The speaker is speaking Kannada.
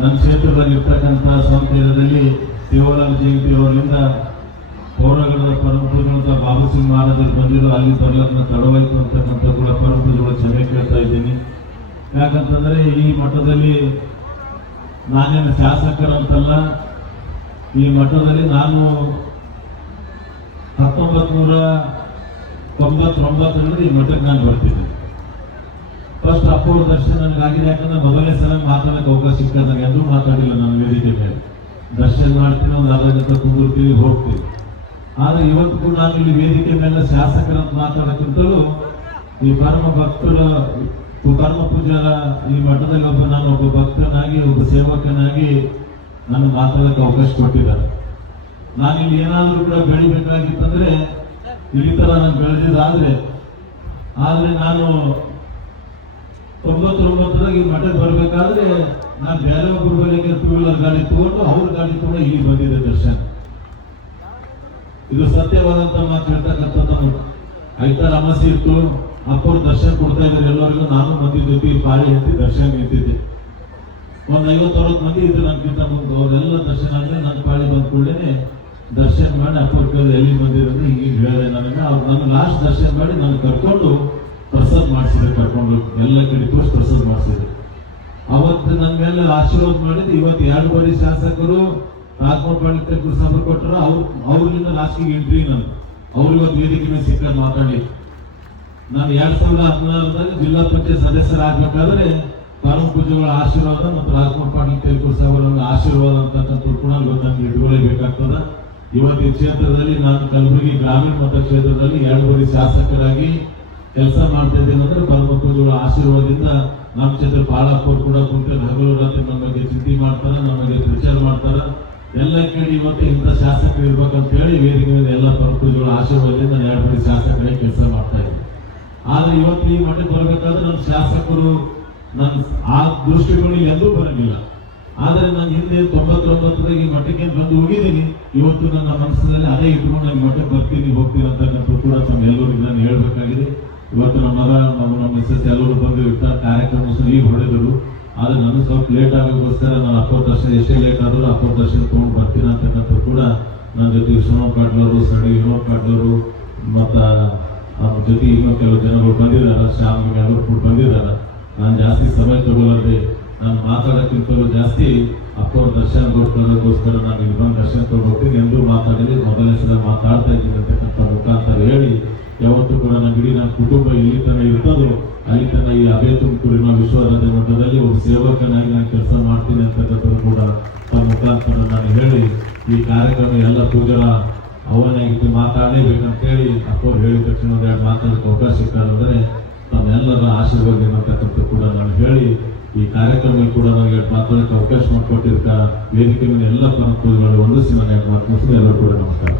ನನ್ನ ಕ್ಷೇತ್ರದಲ್ಲಿ ಇರ್ತಕ್ಕಂಥ ಸಂಸ್ಥೆಯಲ್ಲಿ ಸೇವಾಲಾಲ್ ಜಯಂತಿ ಅವರಿಂದ ಪೌರಗಳ ಪರಮಪೂಜ ಬಾಬು ಸಿಂಗ್ ಮಹಾರಾಜರು ಬಂದಿರೋ ಅಲ್ಲಿ ಬರ್ಲನ್ನ ತಡವಾಯ್ತು ಅಂತಕ್ಕಂಥ ಕೂಡ ಪರಮಪೂಜೆಗಳು ಕ್ಷಮೆ ಕೇಳ್ತಾ ಇದ್ದೀನಿ. ಯಾಕಂತಂದ್ರೆ ಈ ಮಠದಲ್ಲಿ ನಾನೇನು ಶಾಸಕರಂತಲ್ಲ, ಈ ಮಠದಲ್ಲಿ ನಾನು 1999 ಈ ಮಠಕ್ಕೆ ನಾನು ಬರ್ತಿದ್ದೆ. ಫಸ್ಟ್ ಅಪ್ಪವ್ರ ದರ್ಶನ ನನಗಾಗಿದೆ. ಯಾಕಂದ್ರೆ ಮೊದಲನೇ ಸಲ ಮಾತಾಡಕ್ಕೆ ಅವಕಾಶ ಸಿಕ್ಕಿದಾಗ ಎಂದೂ ಮಾತಾಡಿಲ್ಲ ನಾನು ವೇದಿಕೆ ಮೇಲೆ. ದರ್ಶನ ಮಾಡ್ತೀನಿ, ಒಂದು ಅರ್ಧ ಗಂಟೆ ಕುಂದಿರ್ತೀವಿ, ಹೋಗ್ತೀವಿ. ಆದ್ರೆ ಇವತ್ತು ಕೂಡ ನಾನು ಇಲ್ಲಿ ವೇದಿಕೆ ಮೇಲೆ ಶಾಸಕರಂತ ಮಾತಾಡೋಕ್ಕಿಂತಲೂ ಈ ಪರಮ ಭಕ್ತರ ಪರಮ ಪೂಜಾರ ಈ ಮಠದಲ್ಲಿ ಒಬ್ಬ ಭಕ್ತನಾಗಿ ಒಬ್ಬ ಸೇವಕನಾಗಿ ನಾನು ಮಾತಾಡಕ್ಕೆ ಅವಕಾಶ ಕೊಟ್ಟಿದ್ದಾರೆ. ನಾನು ಇಲ್ಲಿ ಏನಾದರೂ ಕೂಡ ಬೆಳಿಬೇಕಾಗಿತ್ತಂದ್ರೆ ಈ ತರ ನಾನು ಬೆಳೆದಿದ್ದಾದ್ರೆ ನಾನು 99 ಈ ಮಠಕ್ಕೆ ಬರ್ಬೇಕಾದ್ರೆ ನಾನು ಬೇರೆ ಒಬ್ಬರ ಬಳಿಗೆ 2 ವೀಲರ್ ಗಾಡಿ ತಗೊಂಡು ಅವ್ರ ಗಾಡಿ ತಗೊಂಡು ಇಲ್ಲಿ ಬಂದಿದ್ದೆ ದರ್ಶನ. ಇದು ಸತ್ಯವಾದಂತ ಮಾತು ಹೇಳ್ತಕ್ಕಂಥದ್ದು. ಐತಾರ ಅಮಾಸೆ ಇತ್ತು, ಅಪ್ಪವ್ರು ದರ್ಶನ ಕೊಡ್ತಾ ಇದ್ದಾರೆ ಎಲ್ಲರಿಗೂ. ನಾನು ಮಂದಿ ಜೊತೆ ಪಾಳಿ ಎತ್ತಿ ದರ್ಶನ ನಿಂತಿದ್ದೆ. ಒಂದು 50-60 ಮಂದಿ ಇದ್ರು ನನ್ಗಿಂತ ಮುಂದೆ. ಅವರೆಲ್ಲ ದರ್ಶನ ಆದ್ರೆ ನನ್ನ ಪಾಳಿ ಬಂದ ಕೂಡಲೇ ದರ್ಶನ ಮಾಡಿ ಅಪ್ಪವ್ರ ಕೈಲಿ ಎಲ್ಲಿ ಬಂದಿರೋದು ಹಿಂಗೆ ಹೇಳಿದೆ ನನಗೆ. ಅವ್ರು ನನ್ನ ಲಾಸ್ಟ್ ದರ್ಶನ ಮಾಡಿ ನಾನು ಕರ್ಕೊಂಡು ಪ್ರಸಾದ ಮಾಡಿಸಿದೆ. ಕರ್ಕೊಂಡು ಎಲ್ಲ ಕಡೆ ತೋರಿಸಿ ಪ್ರಸಾದ ಮಾಡಿಸಿದೆ. ಅವತ್ತು ನನ್ನ ಮೇಲೆ ಆಶೀರ್ವಾದ ಮಾಡಿದ್ದು. ಇವತ್ತು 2 ಬಾರಿ ಶಾಸಕರು ರಾಜಮೋಹನ್ ಪಾಂಡಿತ್ಯ ಸಭೆ ಕೊಟ್ಟರು. ಅವ್ರಿಂದ ಲಾಸ್ಟಿಗೆ ಎಂಟ್ರಿ ನಾನು ಅವ್ರು ಇವತ್ತು ವೇದಿಕೆ ಮೇಲೆ ಸಿಕ್ಕ ಮಾತಾಡಿ. ನಾನು 2016ರಲ್ಲಿ ಜಿಲ್ಲಾ ಪಂಚಾಯತ್ ಸದಸ್ಯರಾಗಬೇಕಾದ್ರೆ ಪರಮ ಪೂಜೆಗಳ ಆಶೀರ್ವಾದ ಮತ್ತು ರಾಜಮೋಹನ್ ಪಾಂಡಿತ್ಯ ಅವರ ಆಶೀರ್ವಾದ ಅಂತಕ್ಕಂಥದ್ದು ಕೂಡ ಇವತ್ತು ನನಗೆ ಇಟ್ಕೊಳ್ಳೇಬೇಕಾಗ್ತದೆ. ಇವತ್ತು ಈ ಕ್ಷೇತ್ರದಲ್ಲಿ ನಾನು ಕಲಬುರಗಿ ಗ್ರಾಮೀಣ ಮತಕ್ಷೇತ್ರದಲ್ಲಿ 2 ಬಾರಿ ಶಾಸಕರಾಗಿ ಕೆಲಸ ಮಾಡ್ತಾ ಇದ್ದೇನೆ. ಅಂದ್ರೆ ಪರಮ ಪೂಜೆಗಳ ಆಶೀರ್ವಾದದಿಂದ ನಮ್ಮ ಕ್ಷೇತ್ರ ಬಾಳಪ್ಪರು ಕೂಡ ಕುಂತ ಹಗಲು ರಾತ್ರಿ ನಮ್ಮ ಬಗ್ಗೆ ಚಿಂತೆ ಮಾಡ್ತಾರ, ನಮ್ಮ ಬಗ್ಗೆ ವಿಚಾರ ಮಾಡ್ತಾರ. ಎಲ್ಲ ಕೇಳಿ ಇವತ್ತು ಇಂಥ ಶಾಸಕರು ಇರ್ಬೇಕಂತ ಹೇಳಿ ವೇದಿಕೆ ಮೇಲೆ ಎಲ್ಲ ಪರಮ ಪೂಜೆಗಳ ಆಶೀರ್ವಾದದಿಂದ 2 ಬಾರಿ ಶಾಸಕರಾಗಿ ಕೆಲಸ ಮಾಡ್ತಾ ಇದ್ದೀನಿ. ಆದ್ರೆ ಇವತ್ತು ಈ ಮಠಕ್ಕೆ ಬರ್ಬೇಕಾದ್ರೆ ನನ್ನ ಶಾಸಕರು ನನ್ನ ಆ ದೃಷ್ಟಿಕೋನ ಎಂದೂ ಬರಂಗಿಲ್ಲ. ಆದ್ರೆ ನಾನು ಹಿಂದೆ 99 ಈ ಮಠಕ್ಕೆ ಬಂದು ಹೋಗಿದ್ದೀನಿ. ಇವತ್ತು ನನ್ನ ಮನಸ್ಸಿನಲ್ಲಿ ಅದೇ ಇಟ್ಕೊಂಡು ನಾನು ಮಠಕ್ಕೆ ಬರ್ತೀನಿ ಹೋಗ್ತೀನಿ ಅಂತಕ್ಕಂಥ ಕೂಡ ತಮ್ಮೆಲ್ಲರಿಗೂ ನಾನು ಹೇಳ್ಬೇಕಾಗಿದೆ. ಇವತ್ತು ನಮ್ಮ ಮಗ ನಮ್ಮ ಮಿಸ್ಸಸ್ ಎಲ್ಲರೂ ಬಂದು ಇರ್ತಾರೆ. ಕಾರ್ಯಕ್ರಮ ಈಗ ಹೊಡೆದರು. ಆದ್ರೆ ನನಗೆ ಸ್ವಲ್ಪ ಲೇಟ್ ಆಗೋಕ್ಕೋಸ್ಕರ ನಾನು ಅಪ್ಪವ್ರ ದರ್ಶನ ಎಷ್ಟೇ ಲೇಟ್ ಆದರೂ ಅಪ್ಪವ್ರ ದರ್ಶನ ತೊಗೊಂಡು ಬರ್ತೀನಿ ಅಂತಕ್ಕಂಥ ಕೂಡ ನನ್ನ ಜೊತೆ ವಿಶ್ವನಾಥ್ ಪಾಟೀಲವರು, ಸಡಿ ವಿನೋದ್ ಪಾಟೀಲರು ಮತ್ತು ನಮ್ಮ ಜೊತೆ ಇನ್ನೂ ಕೆಲವು ಜನಗಳು ಬಂದಿದ್ದಾರೆ. ಶ್ಯಾಮ್ ಎಲ್ಲರೂ ಕೂಡ ಬಂದಿದ್ದಾರೆ. ನಾನು ಜಾಸ್ತಿ ಸಮಯ ತಗೊಳ್ಳದೆ ನಾನು ಮಾತಾಡೋಕ್ಕಿಂತಲೂ ಜಾಸ್ತಿ ಅಪ್ಪವ್ರ ದರ್ಶನ ಕೊಡ್ಕೊಳ್ಳೋಕ್ಕೋಸ್ಕರ ನಾನು ಇಲ್ಲಿ ಬಂದು ದರ್ಶನ ತಗೊಂಡ್ಬರ್ತೀನಿ. ಎಂದೂ ಮಾತಾಡಿದ್ರೆ ಮೊದಲನೇ ಸಲ ಮಾತಾಡ್ತಾ ಇದ್ದೀನಿ ಅಂತಕ್ಕಂಥ ಮುಖಾಂತರ ಹೇಳಿ, ಯಾವತ್ತೂ ಕೂಡ ನನ್ನ ಇಡೀ ನನ್ನ ಕುಟುಂಬ ಎಲ್ಲಿ ತನಕ ಇರ್ತದೋ ಅಲ್ಲಿ ತನಕ ಈ ಅಭಯ ತುಮಕೂರಿನ ವಿಶ್ವರಾಧ್ಯ ಮಠದಲ್ಲಿ ಒಬ್ಬ ಸೇವಕನಾಗಿ ನಾನು ಕೆಲಸ ಮಾಡ್ತೀನಿ ಅಂತಕ್ಕಂಥದ್ದು ಕೂಡ ತಮ್ಮ ಮುಖಾಂತರ ನಾನು ಹೇಳಿ, ಈ ಕಾರ್ಯಕ್ರಮ ಎಲ್ಲ ಪೂಜಾರ ಅವನಾಗಿದ್ದು ಮಾತಾಡಲೇಬೇಕಂತ ಹೇಳಿ ಅಪ್ಪವ್ರು ಹೇಳಿದ ತಕ್ಷಣ 2 ಮಾತಾಡೋಕ್ಕೆ ಅವಕಾಶ ಸಿಕ್ಕಾದ್ರೆ ತಮ್ಮೆಲ್ಲರ ಆಶೀರ್ವಾದ ಏನಂತಕ್ಕಂಥ ಕೂಡ ನಾನು ಹೇಳಿ, ಈ ಕಾರ್ಯಕ್ರಮ ಕೂಡ ನನಗೆ ಮಾತಾಡೋಕ್ಕೆ ಅವಕಾಶ ಮಾಡಿಕೊಟ್ಟಿರ್ತ ವೇದಿಕೆ ಮೇಲೆ ಎಲ್ಲ ಪರಮ ಪೂಜೆಗಳು ಒಂದಿಸಿ ನಾನು ಮಾತು ಮುಗಿಸಿ ಎಲ್ಲರೂ ಕೂಡ ನಮಸ್ಕಾರ.